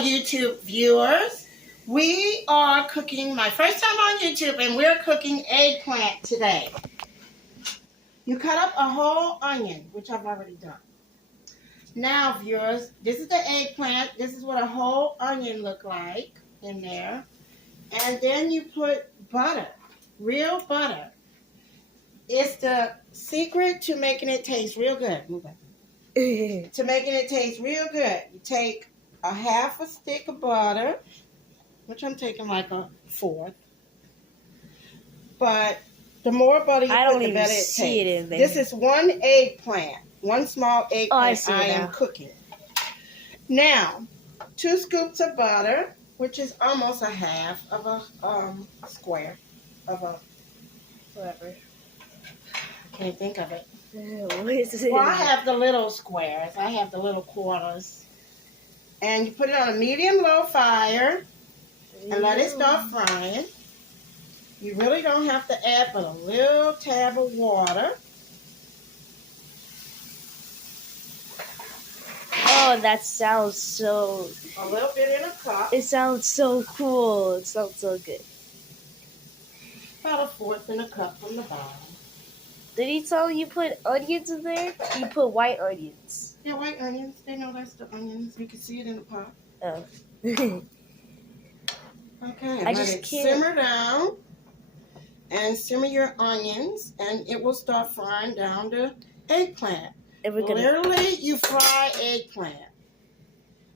YouTube viewers. We are cooking my first time on YouTube, and we're cooking eggplant today. You cut up a whole onion, which I've already done. Now, viewers, this is the eggplant. This is what a whole onion look like in there. And then you put butter, real butter. It's the secret to making it taste real good. Move back. To making it taste real good, you take a half a stick of butter, which I'm taking like a fourth. But the more butter you put, the better it tastes. This is one eggplant, one small eggplant I am cooking. Now, 2 scoops of butter, which is almost a half of a square of a whatever. I can't think of it. Well, I have the little squares. I have the little quarters. And you put it on a medium-low fire and let it start frying. You really don't have to add but a little tab of water. Oh, that sounds so... A little bit in a cup. It sounds so cool. It sounds so good. About a fourth in a cup from the bottom. Did he tell you put onions in there? You put white onions. Yeah, white onions. They know that's the onions. You can see it in the pot. Oh. Okay, let it simmer down. And simmer your onions. And it will start frying down the eggplant. Literally, you fry eggplant.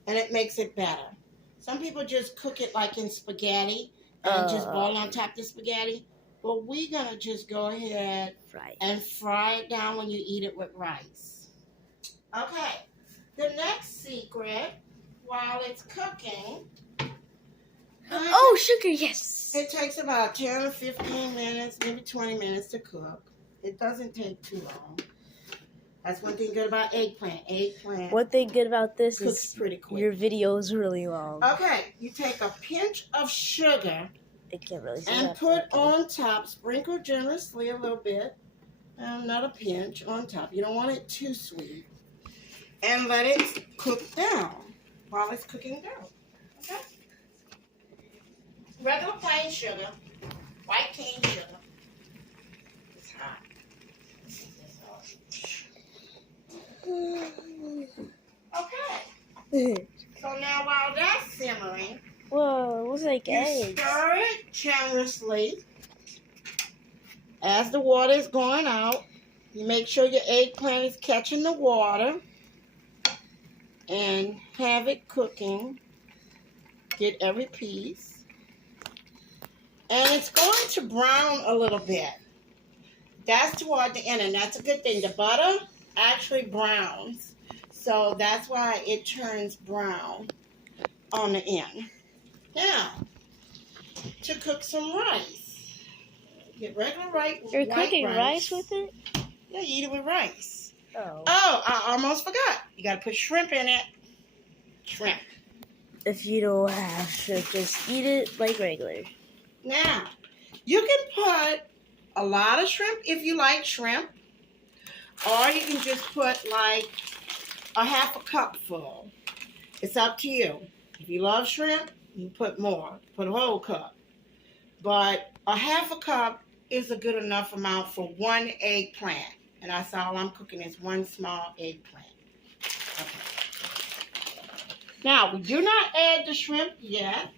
And it makes it better. Some people just cook it like in spaghetti. And just boil on top of the spaghetti. Well, we're going to just go ahead and fry it down when you eat it with rice. Okay. The next secret, while it's cooking... Oh, sugar, yes. It takes about 10 or 15 minutes, maybe 20 minutes to cook. It doesn't take too long. That's one thing good about eggplant. One thing good about this is pretty quick. Your video is really long. Okay. You take a pinch of sugar... Really and put on top, sprinkle generously a little bit, and another pinch on top. You don't want it too sweet. And let it cook down while it's cooking down. Okay? Regular plain sugar, white cane sugar. It's hot. Okay. So now while that's simmering, whoa, it looks like eggs. You stir it generously. As the water is going out, you make sure your eggplant is catching the water. And have it cooking. Get every piece. And it's going to brown a little bit. That's toward the end, and that's a good thing. The butter actually browns. So that's why it turns brown on the end. Now, to cook some rice. Get regular rice. You're cooking rice with it? Yeah, you eat it with rice. Oh, I almost forgot. You got to put shrimp in it. Shrimp. If you don't have shrimp, just eat it like regular. Now, you can put a lot of shrimp if you like shrimp. Or you can just put like a half a cup full. It's up to you. If you love shrimp, you put more. Put a whole cup. But a half a cup is a good enough amount for one eggplant. And that's all I'm cooking is one small eggplant. Okay. Now, we do not add the shrimp yet.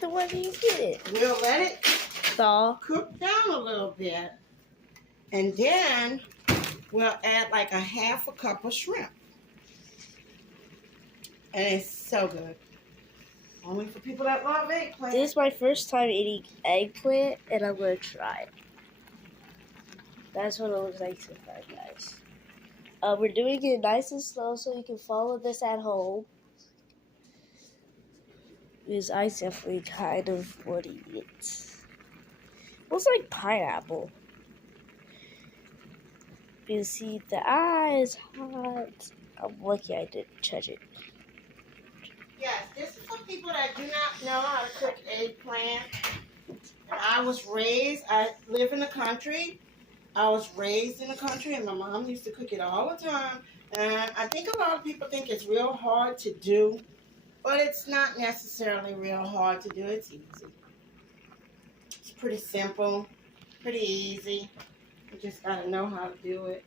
So what do you do? We'll let it thaw, cook down a little bit. And then we'll add like a half a cup of shrimp. And it's so good. Only for people that love eggplant. This is my first time eating eggplant, and I'm going to try it. That's what it looks like so far, guys. We're doing it nice and slow so you can follow this at home. Because I definitely kind of want to eat it. It looks like pineapple. You see, the eye is hot. I'm lucky I didn't touch it. Yes, this is for people that do not know how to cook eggplant. I live in the country. I was raised in the country, and my mom used to cook it all the time. And I think a lot of people think it's real hard to do, But it's not necessarily real hard to do. It's easy. It's pretty simple, pretty easy. You just gotta know how to do it.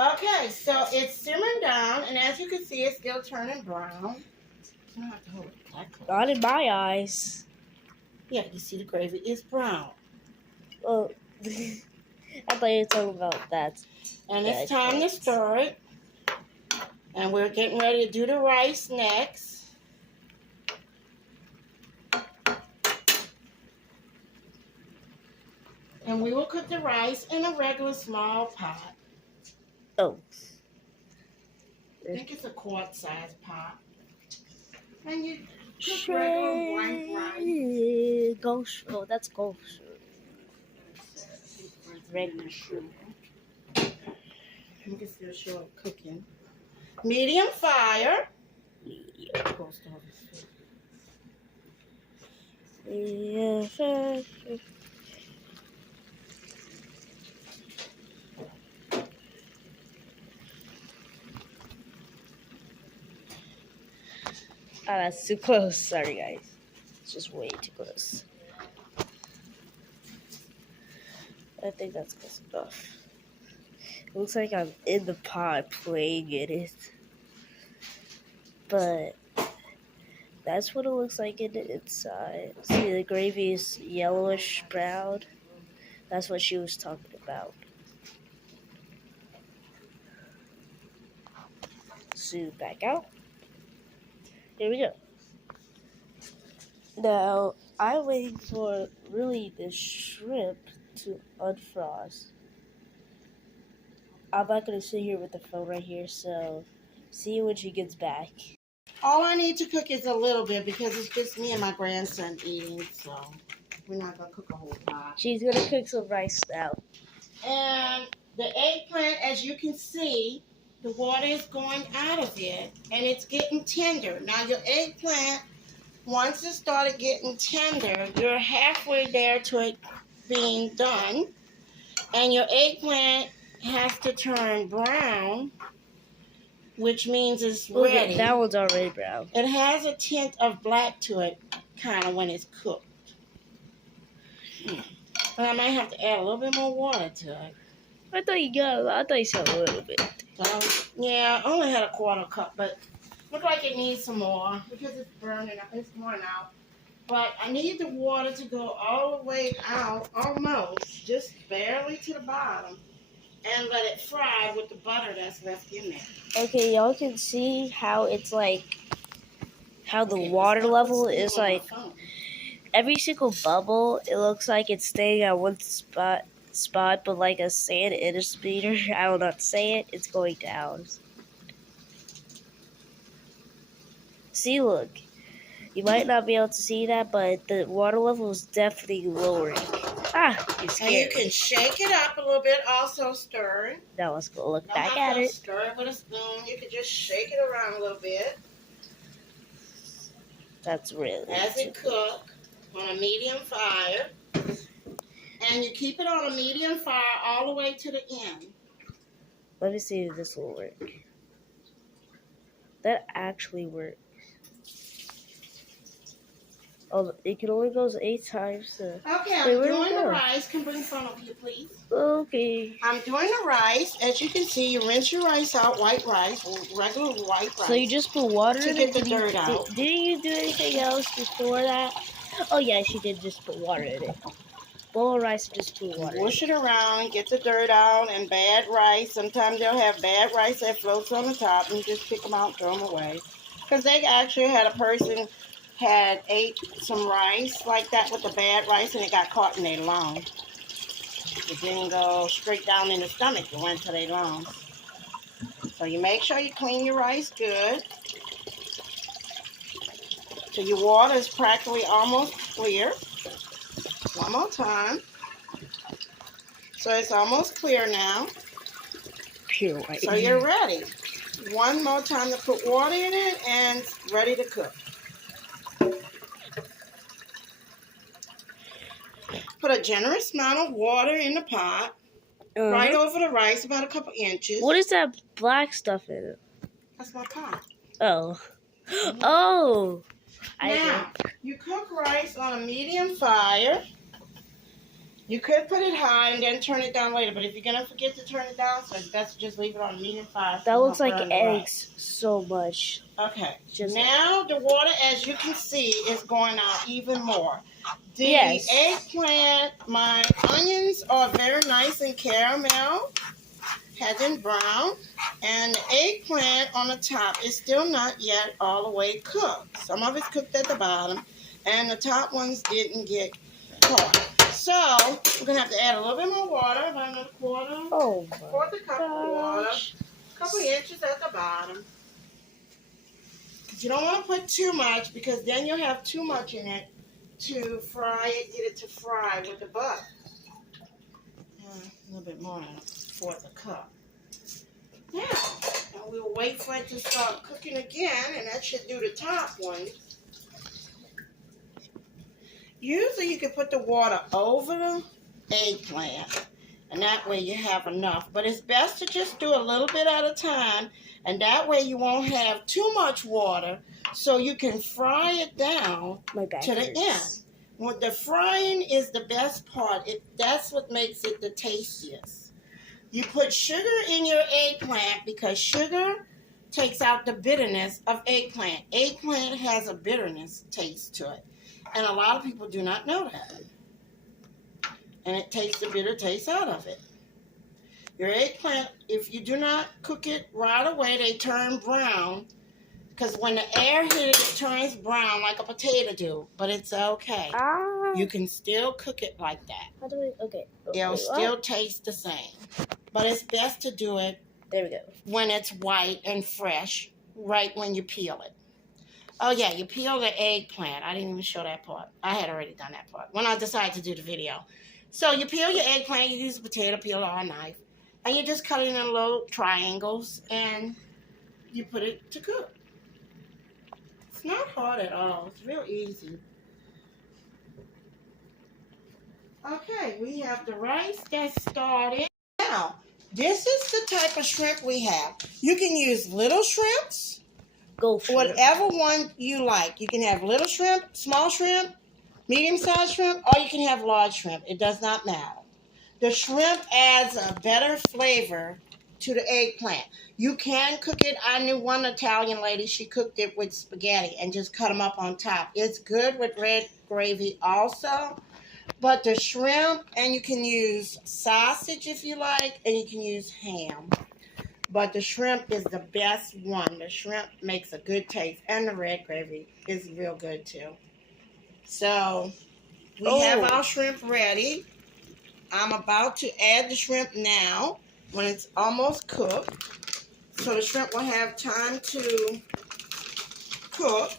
Okay, so it's simmering down, and as you can see, it's still turning brown. You don't have to hold it that close. Not in my eyes. Yeah, you see the gravy is brown. Oh, I thought you were talking about that. And it's time to stir it. And we're getting ready to do the rice next. And we will cook the rice in a regular small pot. Oh. I think it's a quart-sized pot. And you cook regular white rice. Ghost. Oh, that's ghost. Regular sugar. You can still show it cooking. Medium fire. Yeah. Ah, that's too close. Sorry, guys. It's just way too close. I think that's close enough. It looks like I'm in the pot playing in it. But that's what it looks like in the inside. See, the gravy is yellowish brown. That's what she was talking about. Zoom back out. Here we go. Now, I'm waiting for really the shrimp to unfrost. I'm not going to sit here with the phone right here, so see you when she gets back. All I need to cook is a little bit because it's just me and my grandson eating, so we're not going to cook a whole lot. She's going to cook some rice now. And the eggplant, as you can see, the water is going out of it, and it's getting tender. Now, your eggplant, once it started getting tender, you're halfway there to it being done, and your eggplant has to turn brown, which means it's ready. Look, that one's already brown. It has a tint of black to it, kind of when it's cooked. And I might have to add a little bit more water to it. I thought you said a little bit. Yeah, I only had a quarter cup, but look like it needs some more because it's burning. It's going out. But I need the water to go all the way out, almost, just barely to the bottom, and let it fry with the butter that's left in there. Okay, y'all can see how it's like, how the water level is like, every single bubble, it looks like it's staying at one spot, but like a sand indicator, I don't know how to say it, it's going down. See, look. You might not be able to see that, but the water level is definitely lowering. Ah, you're scared. And you can shake it up a little bit, also stir it. Now let's go look back at it. Stir it with a spoon. You can just shake it around a little bit. That's really as it cooks on a medium fire. And you keep it on a medium fire all the way to the end. Let me see if this will work. That actually works. Oh, it can only go 8 times. So. Okay, I'm doing the rice. Can bring phone up here, please? Okay. I'm doing the rice. As you can see, you rinse your rice out, white rice, regular white rice. So you just put water in it? To get the dirt out. Didn't you do anything else before that? Oh, yeah, she did just put water in it. Bowl of rice, just put water. Wash it around, get the dirt out, and bad rice. Sometimes they'll have bad rice that floats on the top, and you just pick them out, throw them away. Because they actually had a person had ate some rice like that with the bad rice, and it got caught in their lungs. It didn't go straight down in the stomach. It went to their lungs. So you make sure you clean your rice good. So your water is practically almost clear. One more time. So it's almost clear now. Pure white. So you're ready. One more time to put water in it and it's ready to cook. Put a generous amount of water in the pot. Right over the rice, about a couple inches. What is that black stuff in it? That's my pot. Oh. Oh, Now, you cook rice on a medium fire. You could put it high and then turn it down later, but if you're going to forget to turn it down, so it's best to just leave it on a medium fire. That So looks don't like burn the eggs rice. so much. Okay. Just now the water, as you can see, is going out even more. The Yes. eggplant, my onions are very nice and caramel, hasn't browned, and the eggplant on the top is still not yet all the way cooked. Some of it's cooked at the bottom, and the top ones didn't get caught. So we're gonna have to add a little bit more water, about another quarter cup of water, a couple inches at the bottom. You don't want to put too much because then you'll have too much in it to fry it, get it to fry with the butter. A little bit more than a fourth a cup. Now, we'll wait for it to start cooking again, and that should do the top one. Usually you can put the water over the eggplant, and that way you have enough. But it's best to just do a little bit at a time, and that way you won't have too much water, so you can fry it down to the end. Well, the frying is the best part. That's what makes it the tastiest. You put sugar in your eggplant because sugar takes out the bitterness of eggplant. Eggplant has a bitterness taste to it, and a lot of people do not know that. And it takes the bitter taste out of it. Your eggplant, if you do not cook it right away, they turn brown. Because when the air hits it, it turns brown like a potato do. But it's okay. You can still cook it like that. How do we? Okay. It'll still taste the same. But it's best to do it. There we go. When it's white and fresh, right when you peel it. Oh yeah, you peel the eggplant. I didn't even show that part. I had already done that part when I decided to do the video. So you peel your eggplant. You use a potato peeler or a knife. And you just cut it in little triangles. And you put it to cook. It's not hard at all. It's real easy. Okay, we have the rice that's started. Now, this is the type of shrimp we have. You can use little shrimps. Go for it. Whatever one you like. You can have little shrimp, small shrimp, medium-sized shrimp, or you can have large shrimp. It does not matter. The shrimp adds a better flavor to the eggplant. You can cook it. I knew one Italian lady, she cooked it with spaghetti and just cut them up on top. It's good with red gravy also. But the shrimp, and you can use sausage if you like, and you can use ham. But the shrimp is the best one. The shrimp makes a good taste, and the red gravy is real good too. So we have our shrimp ready. I'm about to add the shrimp now when it's almost cooked. So the shrimp will have time to cook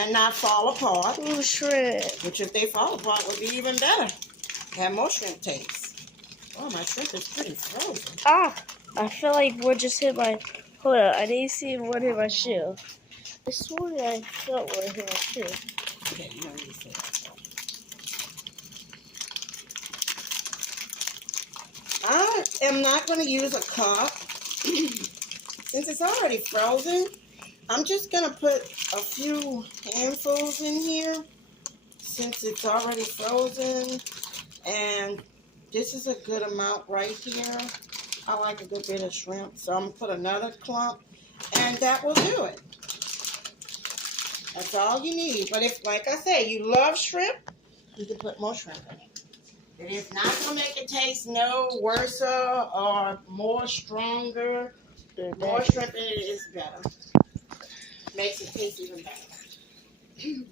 and not fall apart. Ooh, shrimp. Which if they fall apart would be even better. Have more shrimp taste. Oh, my shrimp is pretty frozen. I feel like one just hit my... Hold on, I need to see if one hit my shoe. I swore I felt one hit my shoe. Okay, you don't need to say that. I am not going to use a cup. Since it's already frozen, I'm just going to put a few handfuls in here. Since it's already frozen. And this is a good amount right here. I like a good bit of shrimp. So I'm going to put another clump. And that will do it. That's all you need. But if, like I say, you love shrimp, you can put more shrimp in it. It is not going to make it taste no worse or more stronger. The more shrimp in it is better. Makes it taste even better.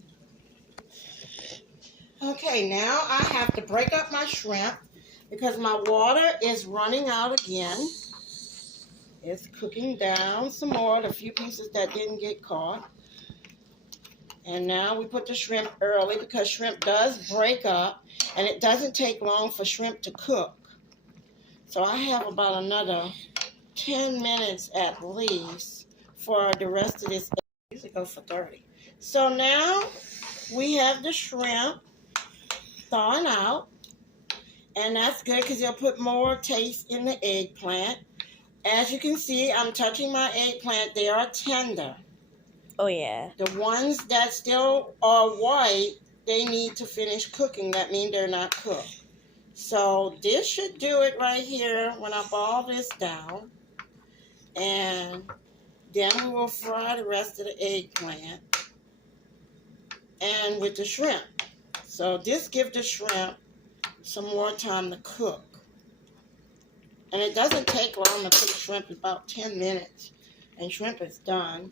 Okay, now I have to break up my shrimp because my water is running out again. It's cooking down some more, the few pieces that didn't get caught. And now we put the shrimp early because shrimp does break up and it doesn't take long for shrimp to cook. So I have about another 10 minutes at least for the rest of this. I usually go for 30. So now we have the shrimp thawing out. And that's good because you'll put more taste in the eggplant. As you can see, I'm touching my eggplant. They are tender. Oh, yeah. The ones that still are white, they need to finish cooking. That means they're not cooked. So this should do it right here when I ball this down. And then we will fry the rest of the eggplant. And with the shrimp. So this gives the shrimp some more time to cook. And it doesn't take long to cook shrimp, about 10 minutes. And shrimp is done.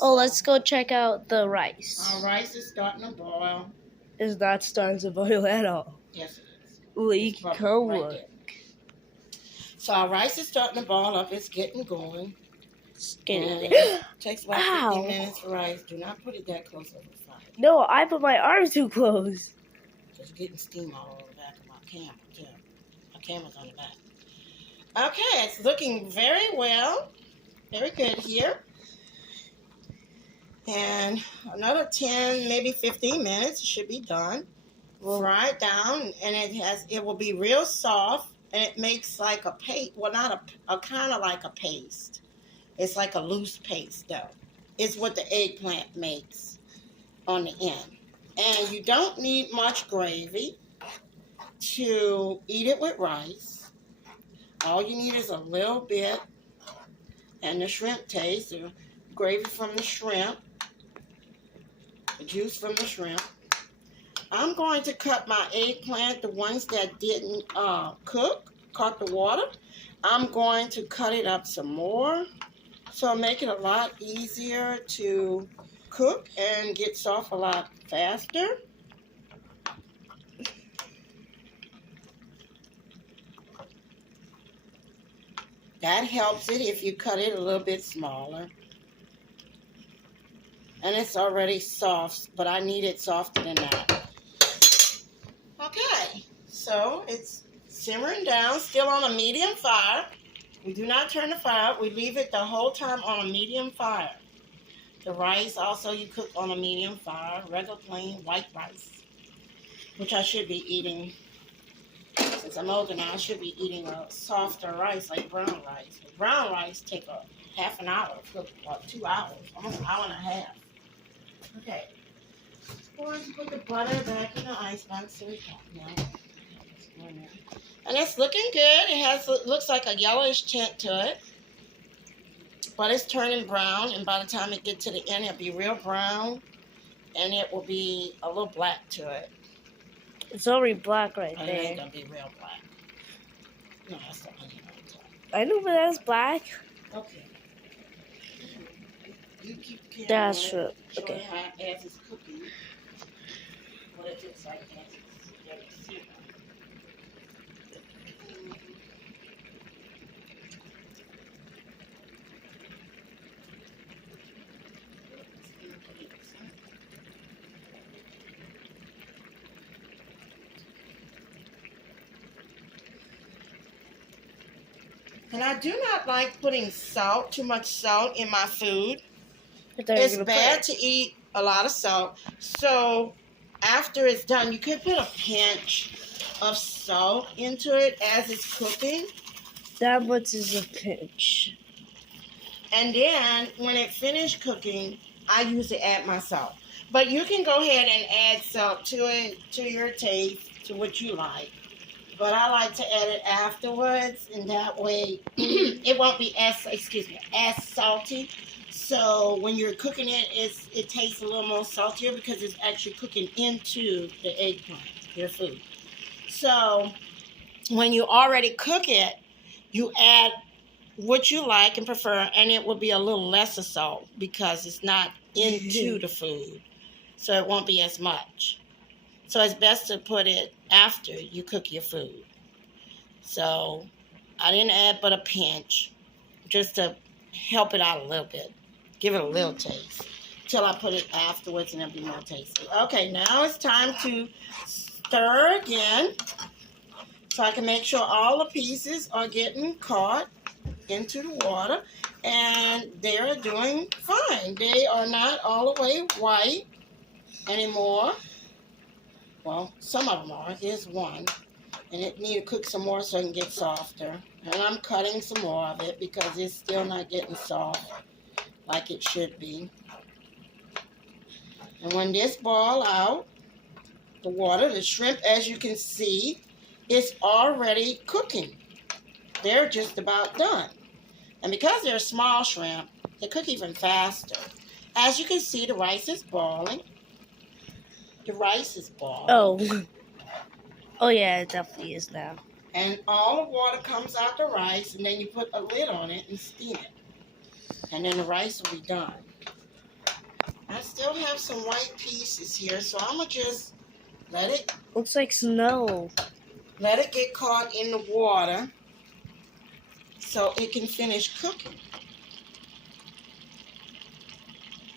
Oh, let's go check out the rice. Our rice is starting to boil. It's not starting to boil at all. Yes, it is. Well, you It's can bubbling come right look. there. So our rice is starting to boil up. It's getting going. It's getting And there. it takes about Ow. 50 minutes for rice. Do not put it that close over the fire. No, I put my arms too close. It's getting steam all over the back of my camera, too. My camera's on the back. Okay, it's looking very well. Very good here. And another 10, maybe 15 minutes, it should be done. We'll fry it down, and it will be real soft, and it makes like a paste. Well, not a kind of like a paste. It's like a loose paste, though. It's what the eggplant makes on the end. And you don't need much gravy to eat it with rice. All you need is a little bit, and the shrimp taste, the gravy from the shrimp, the juice from the shrimp. I'm going to cut my eggplant, the ones that didn't cook, caught the water. I'm going to cut it up some more, so it'll make it a lot easier to cook and get soft a lot faster. That helps it if you cut it a little bit smaller. And it's already soft, but I need it softer than that. Okay, so it's simmering down, still on a medium fire. We do not turn the fire up. We leave it the whole time on a medium fire. The rice also you cook on a medium fire, regular plain white rice, which I should be eating. Since I'm older now, I should be eating a softer rice like brown rice. But brown rice take a half an hour to cook, or 2 hours, almost an hour and a half. Okay. Going to put the butter back in the ice box so we can. And it's looking good. It looks like a yellowish tint to it. But it's turning brown, and by the time it gets to the end, it'll be real brown, and it will be a little black to it. It's already black right It there. ain't gonna be real black. No, that's the onion on top. I know, but that's black. Okay. You keep the camera That's on true. it. Show Okay. it how, as it's cooking, what it looks like as it's getting seasoned. And I do not like putting salt, too much salt in my food. It's bad to eat a lot of salt. So after it's done, you could put a pinch of salt into it as it's cooking. That much is a pinch. And then when it finished cooking, I usually add my salt. But you can go ahead and add salt to it, to your taste, to what you like. But I like to add it afterwards, and that way it won't be as salty. So when you're cooking it, it tastes a little more saltier because it's actually cooking into the eggplant, your food. So when you already cook it, you add what you like and prefer, and it will be a little less of salt because it's not into the food. So it won't be as much. So it's best to put it after you cook your food. So I didn't add but a pinch just to help it out a little bit. Give it a little taste. Till I put it afterwards and it'll be more tasty. Okay, now it's time to stir again. So I can make sure all the pieces are getting caught into the water. And they're doing fine. They are not all the way white anymore. Well, some of them are. Here's one. And it needs to cook some more so it can get softer. And I'm cutting some more of it because it's still not getting soft like it should be. And when this boils out, the water, the shrimp, as you can see, is already cooking. They're just about done. And because they're small shrimp, they cook even faster. As you can see, the rice is boiling. The rice is boiling. Oh. Oh, yeah, it definitely is now. And all the water comes out the rice, and then you put a lid on it and steam it. And then the rice will be done. I still have some white pieces here, so I'm going to just let it Looks like snow. get caught in the water so it can finish cooking.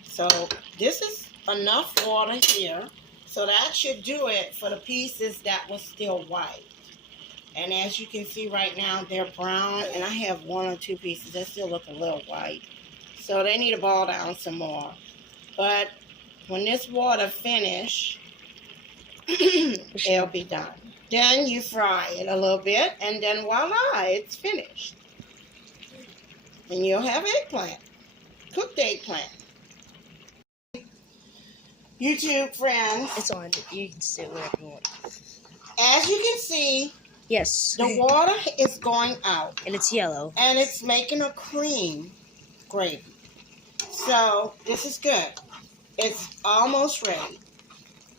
So this is enough water here, so that should do it for the pieces that were still white. And as you can see right now, they're brown, and I have 1 or 2 pieces that still look a little white. So they need to boil down some more. But when this water finish, it'll be done. Then you fry it a little bit, and then voila, it's finished. And you'll have eggplant, cooked eggplant. YouTube friends, It's on. You can sit wherever you want. as you can see, Yes. the water is going out. And it's yellow. And it's making a cream gravy. So this is good. It's almost ready.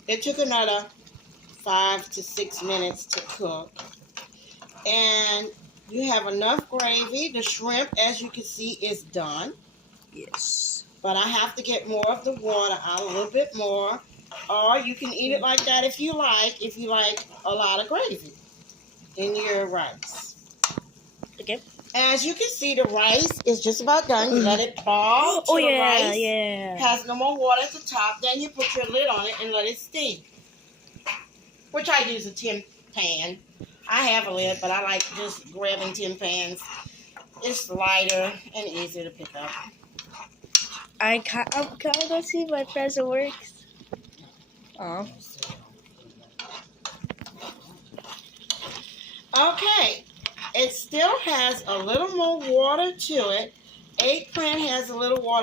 It took another 5 to 6 minutes to cook. And you have enough gravy. The shrimp, as you can see, is done. Yes. But I have to get more of the water out, a little bit more. Or you can eat it like that if you like a lot of gravy in your rice. Okay. As you can see, the rice is just about done. You let it boil till the rice has no more water at the top. Then you put your lid on it and let it steam. Which I use a tin pan. I have a lid, but I like just grabbing tin pans. It's lighter and easier to pick up. I'm kind of see my present works. Oh. Okay. It still has a little more water to it. Eggplant has a little water.